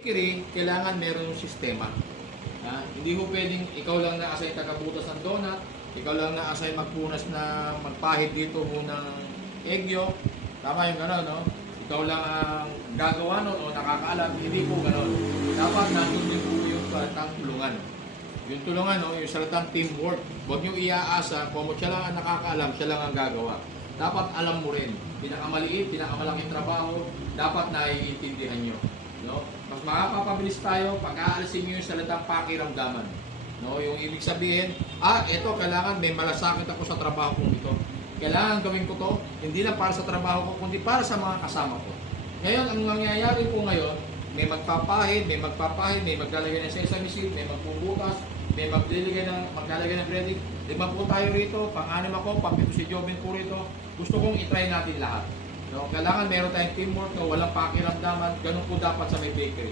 Bakery, kailangan meron yung sistema. Hindi ho pwedeng ikaw lang na-assign tagabutas ng donut, ikaw lang na-assign magpunas na magpahid dito ng egg yolk. Tama yung gano'n, no? Ikaw lang ang gagawa nun o nakakaalam, hindi po gano'n. Dapat nandun din po yung salitang tulungan. Yung tulungan, no? Yung salitang teamwork. Huwag nyo iaasa, kung siya lang ang nakakaalam, siya lang ang gagawa. Dapat alam mo rin, pinakamaliit, pinakamalaking trabaho, dapat naiintindihan nyo. No? Mas makapapabilis tayo pag aalisin nyo yung salitang pakiramdaman. No? Yung ibig sabihin, eto kailangan may malasakit ako sa trabaho kong ito. Kailangan gawin ko to, hindi lang para sa trabaho ko, kundi para sa mga kasama ko. Ngayon, ang nangyayari po ngayon, may magpapahid, may maglalagay ng sesame seed, may magpubutas, may maglalagay ng breading. 5 po tayo rito, pang-anim ako, pang-7 si Jobin po rito. Gusto kong itry natin lahat. No? Kailangan meron tayong teamwork, no? Walang pakiramdaman, ganun po dapat sa may bakery.